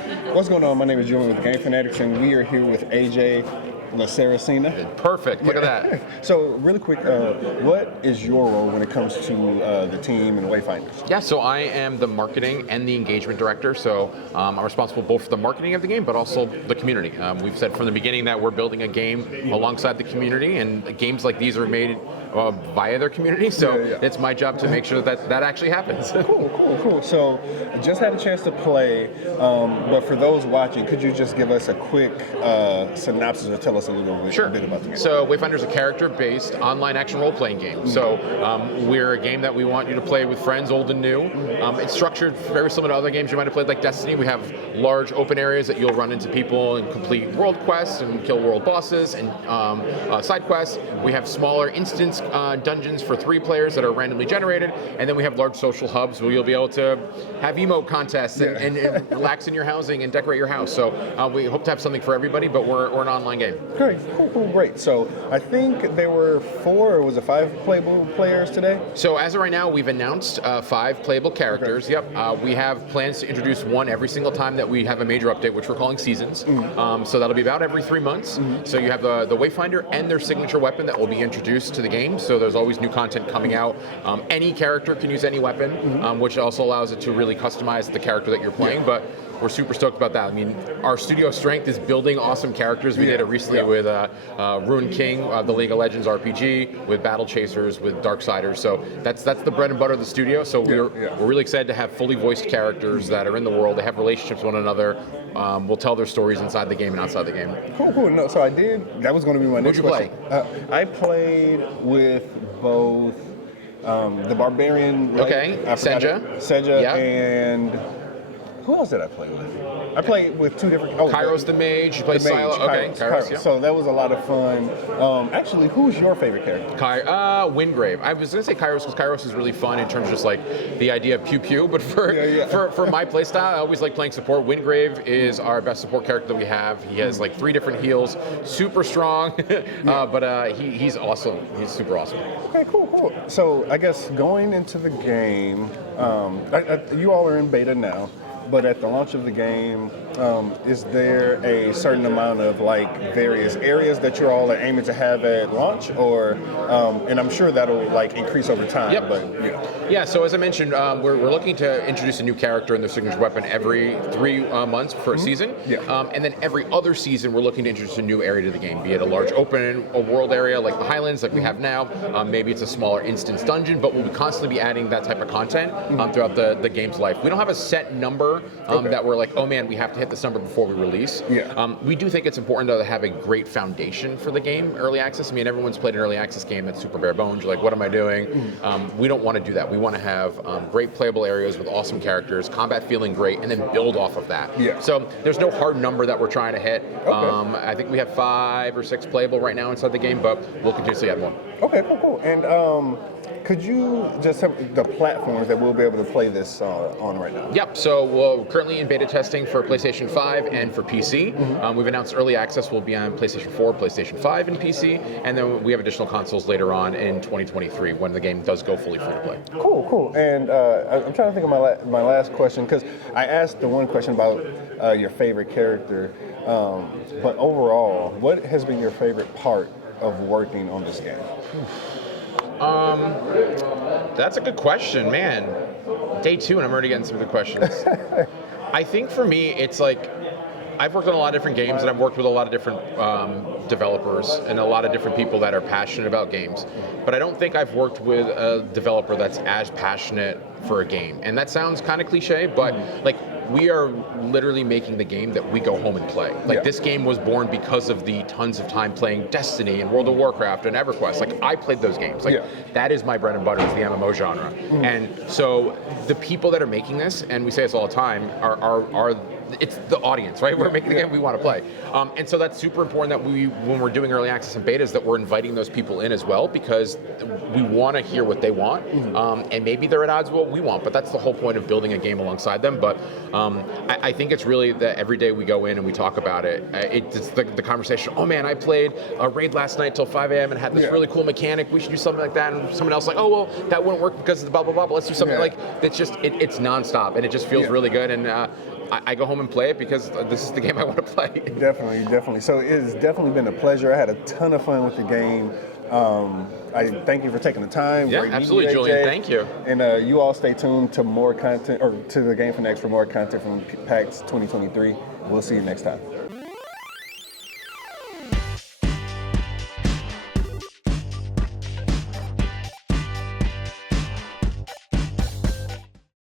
What's going on? My name is Julian with Game Fanatics, and we are here with AJ LaSaracina. Perfect. Look at that. So, really quick, what is your role when it comes to the team and Wayfinders? Yeah, so I am the marketing and the engagement director. So I'm responsible both for the marketing of the game, but also the community. We've said from the beginning that we're building a game alongside the community, and games like these are made via their community. So it's my job to make sure that that actually happens. Cool. So, I just had a chance to play, but for those watching, could you just give us a quick synopsis or tell us a little bit about the game? So Wayfinder is a character-based online action role-playing game. So we're a game that we want you to play with friends, old and new. It's structured very similar to other games you might have played, like Destiny. We have large open areas that you'll run into people and complete world quests and kill world bosses and side quests. We have smaller instance dungeons for 3 players that are randomly generated, and then we have large social hubs where you'll be able to have emote contests and relax in your housing and decorate your house. So we hope to have something for everybody, but we're an online game. Great, great. So I think there were 4 or was it 5 playable players today? So as of right now, we've announced 5 playable characters. Okay. Yep. We have plans to introduce one every single time that we have a major update, which we're calling Seasons. So that'll be about every 3 months. So you have the Wayfinder and their signature weapon that will be introduced to the game. So there's always new content coming out. Any character can use any weapon, which also allows it to really customize the character that you're playing. But we're super stoked about that. I mean, our studio strength is building awesome characters. We did it recently with Ruined King, the League of Legends RPG, with Battle Chasers, with Darksiders. So that's the bread and butter of the studio. So we're really excited to have fully voiced characters that are in the world. They have relationships with one another. We'll tell their stories inside the game and outside the game. Cool. No, so I did. That was going to be my next question. Who'd you play? I played with both the Barbarian. Senja, and who else did I play with? I played with 2 different. Kairos the Mage. You played Silo. Okay, Kairos. So that was a lot of fun. Actually, who's your favorite character? Windgrave. I was going to say Kairos because Kairos is really fun in terms of just like the idea of pew pew. But for my playstyle, I always like playing support. Windgrave is our best support character that we have. He has like 3 different heals, super strong, but he's awesome. He's super awesome. Okay, cool. So I guess going into the game, you all are in beta now. But at the launch of the game, is there a certain amount of like various areas that you're all aiming to have at launch, or and I'm sure that'll like increase over time. Yep. But so as I mentioned, we're looking to introduce a new character and their signature weapon every 3 months for a season. And then every other season, we're looking to introduce a new area to the game, be it a large open world area like the Highlands, like we have now. Maybe it's a smaller instance dungeon, but we'll constantly be adding that type of content throughout the game's life. We don't have a set number. That we're like, oh man, we have to hit this number before we release. We do think it's important though to have a great foundation for the game, early access. I mean, everyone's played an early access game that's super bare bones. You're like, what am I doing? We don't want to do that. We want to have great playable areas with awesome characters, combat feeling great, and then build off of that. So there's no hard number that we're trying to hit. I think we have 5 or 6 playable right now inside the game, but we'll continuously add more. Okay, cool. And could you just have the platforms that we'll be able to play this on right now? Yep, so we're currently in beta testing for PlayStation 5 and for PC. We've announced early access will be on PlayStation 4, PlayStation 5, and PC, and then we have additional consoles later on in 2023 when the game does go fully free to play. Cool. And I'm trying to think of my last question, because I asked the one question about your favorite character, but overall, what has been your favorite part of working on this game? That's a good question, man. Day 2 and I'm already getting some good questions. I think for me, it's like, I've worked on a lot of different games and I've worked with a lot of different developers and a lot of different people that are passionate about games. But I don't think I've worked with a developer that's as passionate for a game. And that sounds kind of cliche, but like, we are literally making the game that we go home and play. Like this game was born because of the tons of time playing Destiny and World of Warcraft and EverQuest. Like I played those games. Like that is my bread and butter, is the MMO genre. And so the people that are making this, and we say this all the time, are it's the audience, right? We're making the game we want to play. And so that's super important that when we're doing early access and betas, that we're inviting those people in as well, because we want to hear what they want. And maybe they're at odds with what we want, but that's the whole point of building a game alongside them. But I think it's really that every day we go in and we talk about it, it's the conversation, oh man, I played a raid last night till 5 a.m. and had this really cool mechanic, we should do something like that. And someone else like, oh, well, that wouldn't work because of the blah, blah, blah, but let's do something like, it's just, it's nonstop, and it just feels really good. And I go home and play it because this is the game I want to play. Definitely. So it's definitely been a pleasure. I had a ton of fun with the game. I thank you for taking the time. Yeah, Great meeting absolutely, you, Julian. AJ. Thank you. And you all stay tuned to more content, or to the Game Fanatics for more content from PAX 2023. We'll see you next time.